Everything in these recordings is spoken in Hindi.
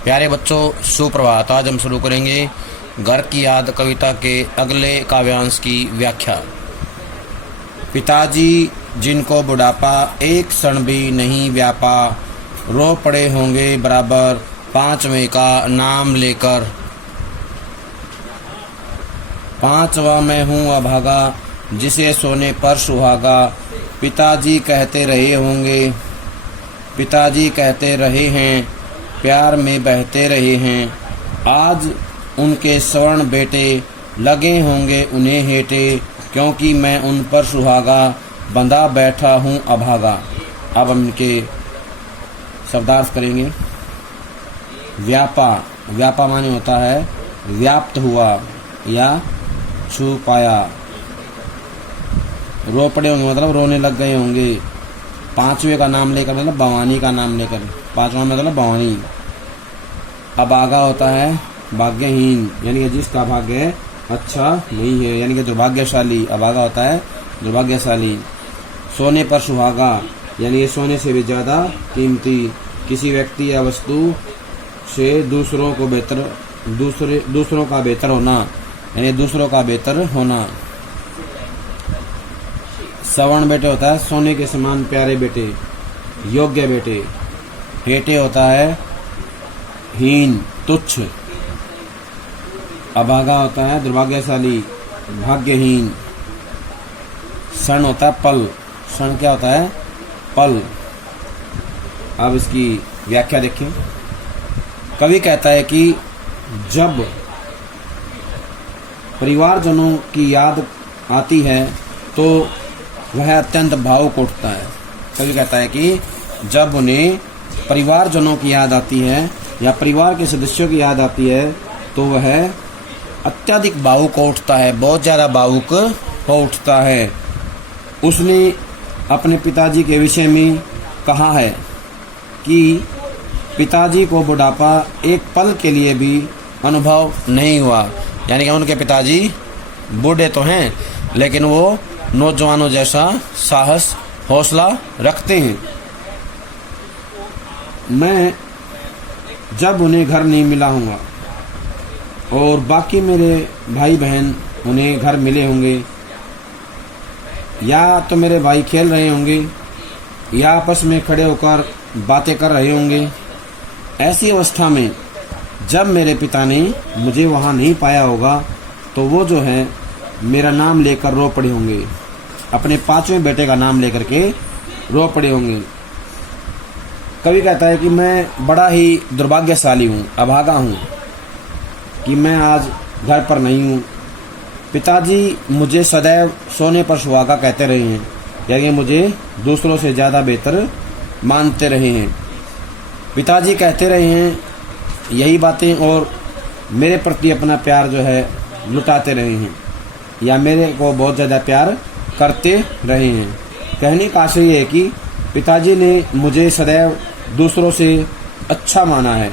प्यारे बच्चों, सुप्रभात। आज हम शुरू करेंगे घर की याद कविता के अगले काव्यांश की व्याख्या। पिताजी जिनको बुढ़ापा एक क्षण भी नहीं व्यापा, रो पड़े होंगे बराबर पांचवें का नाम लेकर। पांचवा मैं हूँ अभागा, जिसे सोने पर सुहागा, पिताजी कहते रहे होंगे। पिताजी कहते रहे हैं, प्यार में बहते रहे हैं। आज उनके स्वर्ण बेटे लगे होंगे उन्हें हेटे, क्योंकि मैं उन पर सुहागा बंधा बैठा हूँ अभागा। अब हम इनके शब्दार्थ करेंगे। व्यापा, व्यापा माने होता है व्याप्त हुआ या छू पाया। रो पड़े होंगे मतलब रोने लग गए होंगे। पांचवे का नाम लेकर मतलब भवानी का नाम लेकर। पांचवा मतलब भवानी। अभागा होता है भाग्यहीन, यानी कि जिसका भाग्य अच्छा नहीं है, यानी कि दुर्भाग्यशाली। अभागा होता है दुर्भाग्यशाली। सोने पर सुहागा, यानी सोने से भी ज्यादा कीमती। किसी व्यक्ति या वस्तु से दूसरों का बेहतर होना, यानी दूसरों का बेहतर होना। सवर्ण बेटे होता है सोने के समान प्यारे बेटे, योग्य बेटे। हेटे होता है हीन, तुच्छ। अभागा होता है दुर्भाग्यशाली, भाग्यहीन। क्षण होता है पल। क्षण क्या होता है? पल। अब इसकी व्याख्या देखें। कवि कहता है कि जब परिवारजनों की याद आती है तो वह अत्यंत भावुक उठता है। कवि कहता है कि जब उन्हें परिवारजनों की याद आती है या परिवार के सदस्यों की याद आती है तो वह अत्यधिक भावुक उठता है, बहुत ज़्यादा भावुक हो उठता है। उसने अपने पिताजी के विषय में कहा है कि पिताजी को बुढ़ापा एक पल के लिए भी अनुभव नहीं हुआ, यानी कि उनके पिताजी बूढ़े तो हैं लेकिन वो नौजवानों जैसा साहस हौसला रखते हैं। मैं जब उन्हें घर नहीं मिला हूँगा और बाकी मेरे भाई बहन उन्हें घर मिले होंगे, या तो मेरे भाई खेल रहे होंगे या आपस में खड़े होकर बातें कर रहे होंगे। ऐसी अवस्था में जब मेरे पिता ने मुझे वहाँ नहीं पाया होगा तो वो जो है मेरा नाम लेकर रो पड़े होंगे, अपने पांचवें बेटे का नाम लेकर के रो पड़े होंगे। कवि कहता है कि मैं बड़ा ही दुर्भाग्यशाली हूँ, अभागा हूँ कि मैं आज घर पर नहीं हूँ। पिताजी मुझे सदैव सोने पर सुहागा कहते रहे हैं, यानी मुझे दूसरों से ज़्यादा बेहतर मानते रहे हैं। पिताजी कहते रहे हैं यही बातें और मेरे प्रति अपना प्यार जो है लुटाते रहे हैं, या मेरे को बहुत ज़्यादा प्यार करते रहे हैं। कहने का आशय ये है कि पिताजी ने मुझे सदैव दूसरों से अच्छा माना है,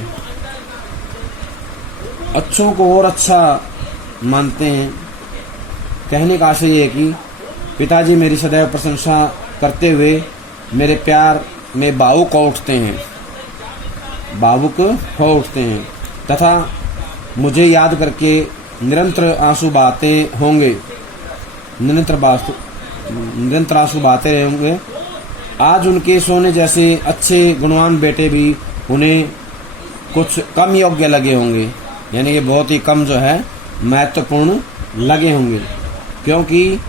अच्छों को और अच्छा मानते हैं। कहने का आशय ये है कि पिताजी मेरी सदैव प्रशंसा करते हुए मेरे प्यार में भावुक हो उठते हैं, भावुक हो उठते हैं तथा मुझे याद करके निरंतर आंसू बहाते होंगे, निरंतर आंसू बहाते रहेंगे। आज उनके सोने जैसे अच्छे गुणवान बेटे भी उन्हें कुछ कम योग्य लगे होंगे, यानी कि बहुत ही कम जो है महत्वपूर्ण लगे होंगे, क्योंकि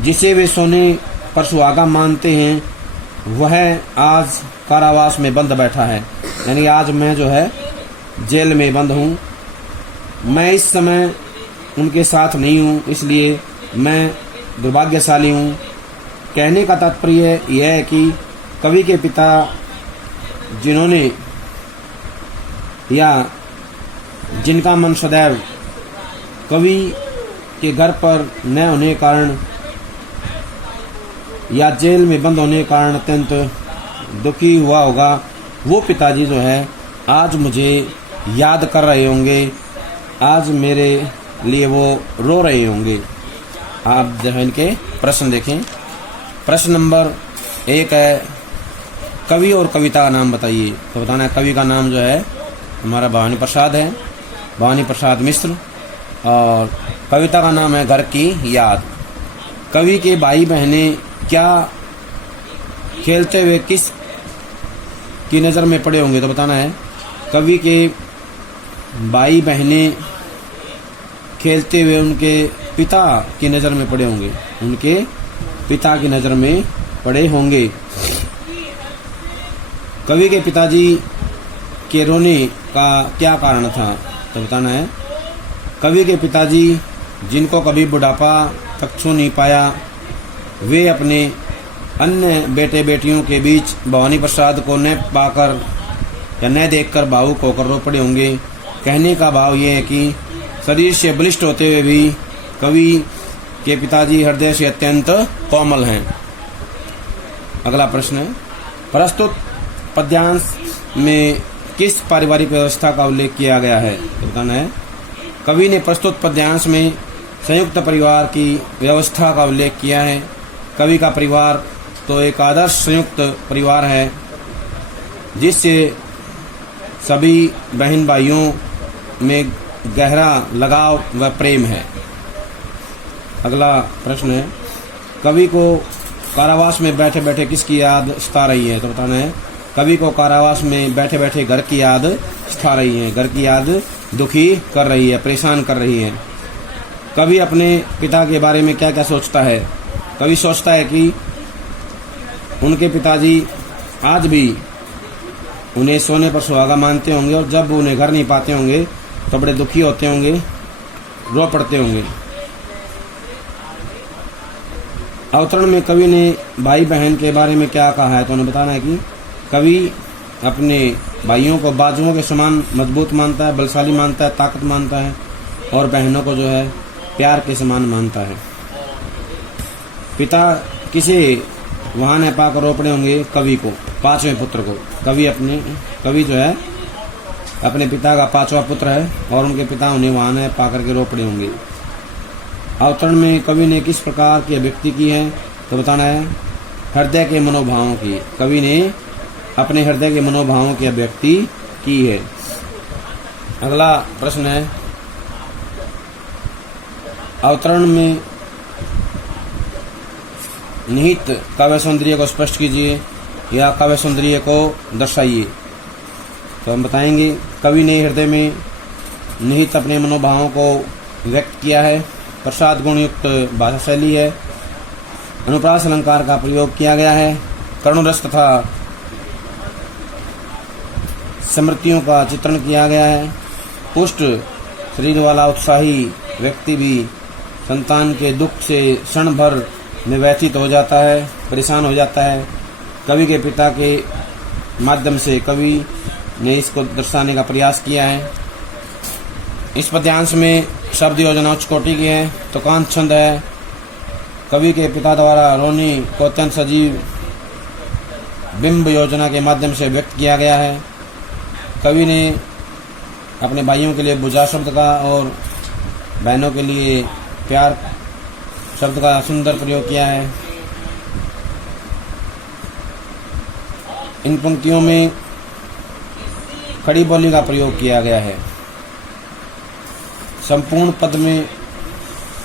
जिसे वे सोने पर सुहागा मानते हैं वह आज कारावास में बंद बैठा है, यानी आज मैं जो है जेल में बंद हूँ। मैं इस समय उनके साथ नहीं हूँ, इसलिए मैं दुर्भाग्यशाली हूँ। कहने का तात्पर्य यह है कि कवि के पिता जिन्होंने या जिनका मन सदैव कवि के घर पर न होने के कारण या जेल में बंद होने के कारण अत्यंत दुखी हुआ होगा, वो पिताजी जो है आज मुझे याद कर रहे होंगे, आज मेरे लिए वो रो रहे होंगे। आप जो है इनके प्रश्न देखें। प्रश्न नंबर 1 है, कवि और कविता का नाम बताइए। तो बताना है कवि का नाम जो है हमारा भवानी प्रसाद है, भवानी प्रसाद मिश्र। और कविता का नाम है घर की याद। कवि के भाई बहनें क्या खेलते हुए किस की नज़र में पड़े होंगे, तो बताना है। कवि के भाई बहनें खेलते हुए उनके पिता की नज़र में पड़े होंगे, उनके पिता की नज़र में पड़े होंगे। कवि के पिताजी के रोने का क्या कारण था, तो बताना है। कवि के पिताजी जिनको कभी बुढ़ापा तक छू नहीं पाया, वे अपने अन्य बेटे बेटियों के बीच भवानी प्रसाद को न पाकर या न देखकर भावुक होकर रो पड़े होंगे। कहने का भाव ये है कि शरीर से बलिष्ठ होते हुए भी कवि के पिताजी हृदय से अत्यंत कोमल हैं। अगला प्रश्न है, प्रस्तुत पद्यांश में किस पारिवारिक व्यवस्था का उल्लेख किया गया है, तो बताना है। कवि ने प्रस्तुत पद्यांश में संयुक्त परिवार की व्यवस्था का उल्लेख किया है। कवि का परिवार तो एक आदर्श संयुक्त परिवार है, जिससे सभी बहन भाइयों में गहरा लगाव व प्रेम है। अगला प्रश्न है, कवि को कारावास में बैठे बैठे किसकी याद सता रही है, तो बताना है। कवि को कारावास में बैठे बैठे घर की याद सता रही है, घर की याद दुखी कर रही है, परेशान कर रही है। कवि अपने पिता के बारे में क्या क्या सोचता है। कवि सोचता है कि उनके पिताजी आज भी उन्हें सोने पर सुहागा मानते होंगे, और जब उन्हें घर नहीं पाते होंगे तो बड़े दुखी होते होंगे, रो पड़ते होंगे। अवतरण में कवि ने भाई बहन के बारे में क्या कहा है, तो उन्हें बताना है कि कवि अपने भाइयों को बाजुओं के समान मजबूत मानता है, बलशाली मानता है, ताकत मानता है, और बहनों को जो है प्यार के समान मानता है। पिता किसे वहाँ न पाकर रो पड़े होंगे, कवि को, पांचवें पुत्र को। कवि जो है अपने पिता का पांचवा पुत्र है, और उनके पिता उन्हें वहाँ न पाकर के रो पड़े होंगे। अवतरण में कवि ने किस प्रकार की अभिव्यक्ति की है, तो बताना है हृदय के मनोभावों की। कवि ने अपने हृदय के मनोभावों की अभिव्यक्ति की है। अगला प्रश्न है, अवतरण में निहित काव्य सौंदर्य को स्पष्ट कीजिए या काव्य सौंदर्य को दर्शाइए। तो हम बताएंगे, कवि ने हृदय में निहित अपने मनोभावों को व्यक्त किया है। प्रसाद गुणयुक्त भाषा शैली है। अनुप्रास अलंकार का प्रयोग किया गया है। करुणरस तथा स्मृतियों का चित्रण किया गया है। पुष्ट शरीर वाला उत्साही व्यक्ति भी संतान के दुख से क्षण भर में व्यथित हो जाता है, परेशान हो जाता है। कवि के पिता के माध्यम से कवि ने इसको दर्शाने का प्रयास किया है। इस पद्यांश में शब्द योजना उच्च कोटि की है। तुकांत छंद है। कवि के पिता द्वारा रोनी को अत्यंत सजीव बिंब योजना के माध्यम से व्यक्त किया गया है। कवि ने अपने भाइयों के लिए बुझा शब्द का और बहनों के लिए प्यार शब्द का सुंदर प्रयोग किया है। इन पंक्तियों में खड़ी बोली का प्रयोग किया गया है। संपूर्ण पद में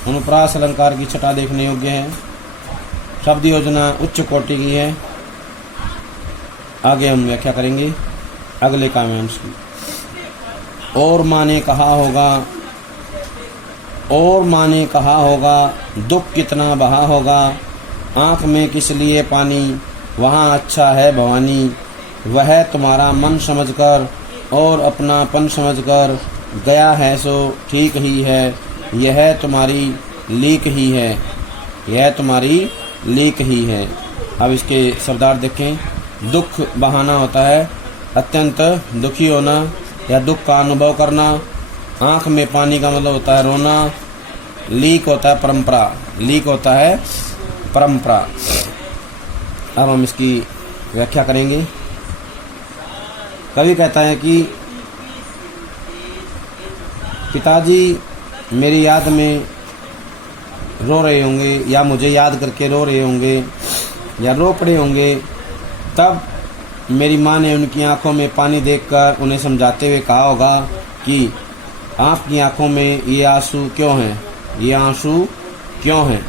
अनुप्रास अलंकार की छटा देखने योग्य है। शब्द योजना उच्च कोटि की है। आगे हम व्याख्या करेंगे अगले काव्यांश की। और माँ ने कहा होगा दुख कितना बहा होगा, आँख में किस लिए पानी, वहाँ अच्छा है भवानी। वह तुम्हारा मन समझकर और अपनापन समझकर गया है सो ठीक ही है, यह तुम्हारी लीक ही है, यह तुम्हारी लीक ही है। अब इसके शब्दार्थ देखें। दुख बहाना होता है अत्यंत दुखी होना या दुख का अनुभव करना। आँख में पानी का मतलब होता है रोना। लीक होता है परंपरा, लीक होता है परंपरा। अब हम इसकी व्याख्या करेंगे। कवि कहता है कि पिताजी मेरी याद में रो रहे होंगे या मुझे याद करके रो रहे होंगे या रो पड़े होंगे, तब मेरी माँ ने उनकी आंखों में पानी देखकर उन्हें समझाते हुए कहा होगा कि आपकी आंखों में ये आंसू क्यों हैं, ये आंसू क्यों हैं।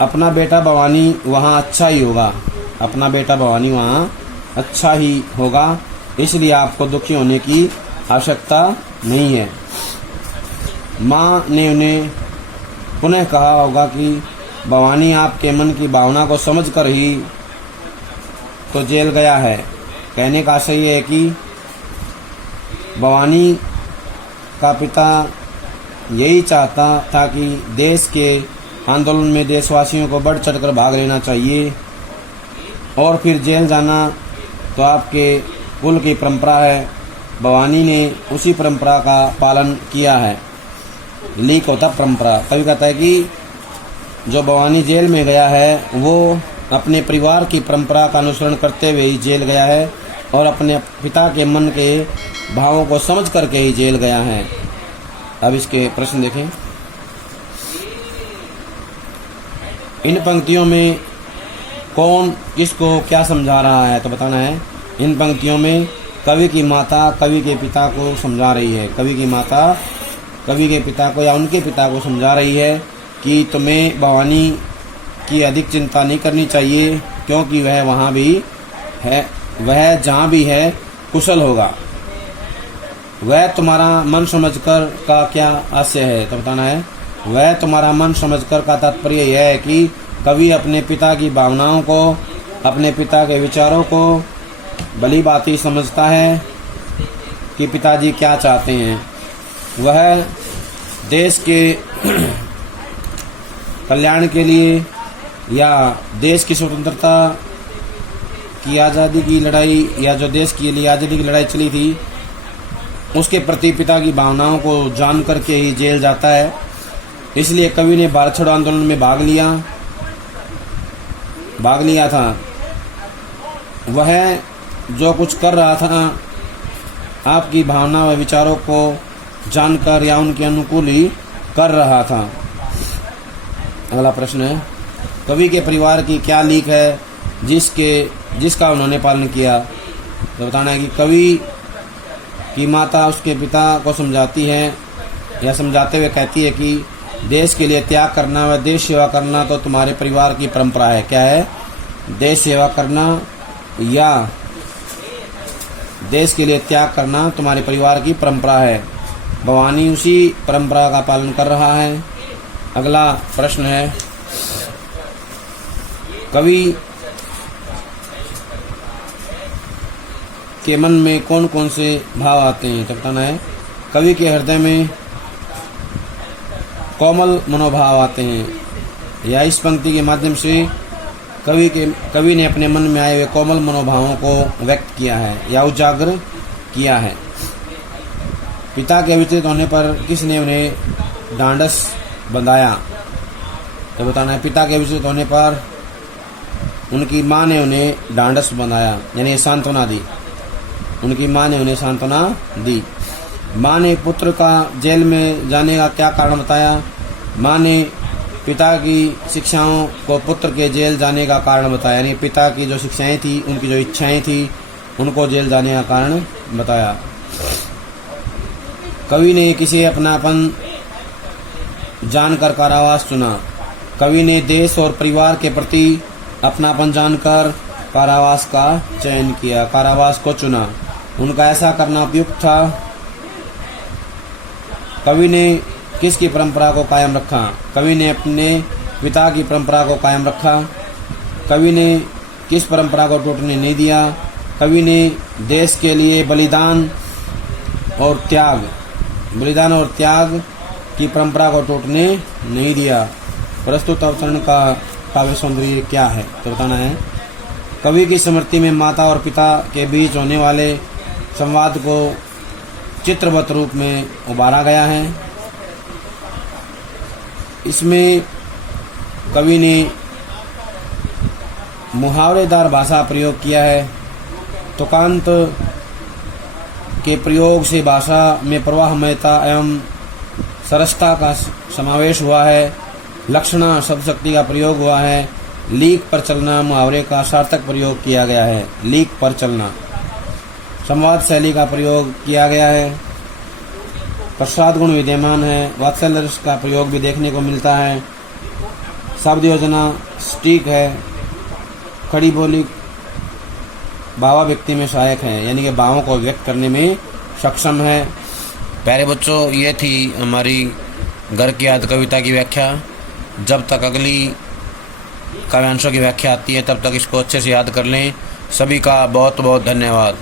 अपना बेटा भवानी वहाँ अच्छा ही होगा, अपना बेटा भवानी वहाँ अच्छा ही होगा, इसलिए आपको दुखी होने की आवश्यकता नहीं है। माँ ने उन्हें पुनः कहा होगा कि भवानी आपके मन की भावना को समझकर ही तो जेल गया है। कहने का आशय है कि भवानी का पिता यही चाहता था कि देश के आंदोलन में देशवासियों को बढ़ चढ़कर भाग लेना चाहिए और फिर जेल जाना तो आपके कुल की परंपरा है। भवानी ने उसी परंपरा का पालन किया है। लीक होता परंपरा। कभी कहता है कि जो भवानी जेल में गया है वो अपने परिवार की परंपरा का अनुसरण करते हुए ही जेल गया है और अपने पिता के मन के भावों को समझ करके ही जेल गया है। अब इसके प्रश्न देखें। इन पंक्तियों में कौन किसको क्या समझा रहा है तो बताना है। इन पंक्तियों में कवि की माता कवि के पिता को समझा रही है। कवि की माता कवि के पिता को या उनके पिता को समझा रही है कि तुम्हें भवानी की अधिक चिंता नहीं करनी चाहिए, क्योंकि वह वहाँ भी है, वह जहाँ भी है कुशल होगा। वह तुम्हारा मन समझकर का क्या आशय है तो बताना है। वह तुम्हारा मन समझकर का तात्पर्य यह है कि कवि अपने पिता की भावनाओं को, अपने पिता के विचारों को भली भांति समझता है कि पिताजी क्या चाहते हैं। वह देश के कल्याण के लिए या देश की स्वतंत्रता की आज़ादी की लड़ाई या जो देश के लिए आज़ादी की लड़ाई चली थी उसके प्रति पिता की भावनाओं को जान करके ही जेल जाता है। इसलिए कवि ने भारत छोड़ो आंदोलन में भाग लिया था। वह जो कुछ कर रहा था आपकी भावना व विचारों को जानकर या उनके अनुकूल ही कर रहा था। अगला प्रश्न है, कवि के परिवार की क्या लीक है जिसका उन्होंने पालन किया तो बताना है कि कवि की माता उसके पिता को समझाती है या समझाते हुए कहती है कि देश के लिए त्याग करना व देश सेवा करना तो तुम्हारे परिवार की परंपरा है। क्या है? देश सेवा करना या देश के लिए त्याग करना तुम्हारे परिवार की परंपरा है। भवानी उसी परंपरा का पालन कर रहा है। अगला प्रश्न है, कवि के मन में कौन कौन से भाव आते हैं तो बताना है। कवि के हृदय में कोमल मनोभाव आते हैं। या इस पंक्ति के माध्यम से कवि ने अपने मन में आए हुए कोमल मनोभावों को व्यक्त किया है या उजागर किया है। पिता के विचलित होने पर किसने उन्हें ढांढस बंधाया तो बताना है। पिता के विचलित होने पर उनकी माँ ने उन्हें ढांढस बंधाया यानी सांत्वना दी। उनकी माँ ने उन्हें सांत्वना दी। माँ ने पुत्र का जेल में जाने का क्या कारण बताया। माँ ने पिता की शिक्षाओं को पुत्र के जेल जाने का कारण बताया, यानी पिता की जो शिक्षाएं थी, उनकी जो इच्छाएं थी, उनको जेल जाने का कारण बताया। कवि ने किसी अपनापन जानकर कारावास चुना। कवि ने देश और परिवार के प्रति अपनापन जानकर कारावास का चयन किया, कारावास को चुना। उनका ऐसा करना उपयुक्त था। कवि ने किसकी परंपरा को कायम रखा। कवि ने अपने पिता की परंपरा को कायम रखा। कवि ने किस परंपरा को टूटने नहीं दिया। कवि ने देश के लिए बलिदान और त्याग की परंपरा को टूटने नहीं दिया। प्रस्तुत अवतरण का काव्य सौंदर्य क्या है तो बताना है। कवि की स्मृति में माता और पिता के बीच होने वाले संवाद को चित्रवत रूप में उभारा गया है। इसमें कवि ने मुहावरेदार भाषा प्रयोग किया है। तुकांत के प्रयोग से भाषा में प्रवाहमयता एवं सरसता का समावेश हुआ है। लक्षणा शब्द शक्ति का प्रयोग हुआ है। लीक पर चलना मुहावरे का सार्थक प्रयोग किया गया है। लीक पर चलना। संवाद शैली का प्रयोग किया गया है। प्रसाद गुण विद्यमान है। वात्सल्य रस का प्रयोग भी देखने को मिलता है। शब्द योजना सटीक है। खड़ी बोली भावा व्यक्ति में सहायक है, यानी कि भावों को व्यक्त करने में सक्षम है। प्यारे बच्चों, ये थी हमारी घर की याद कविता की व्याख्या। जब तक अगली काव्यांशों की व्याख्या आती है तब तक इसको अच्छे से याद कर लें। सभी का बहुत बहुत धन्यवाद।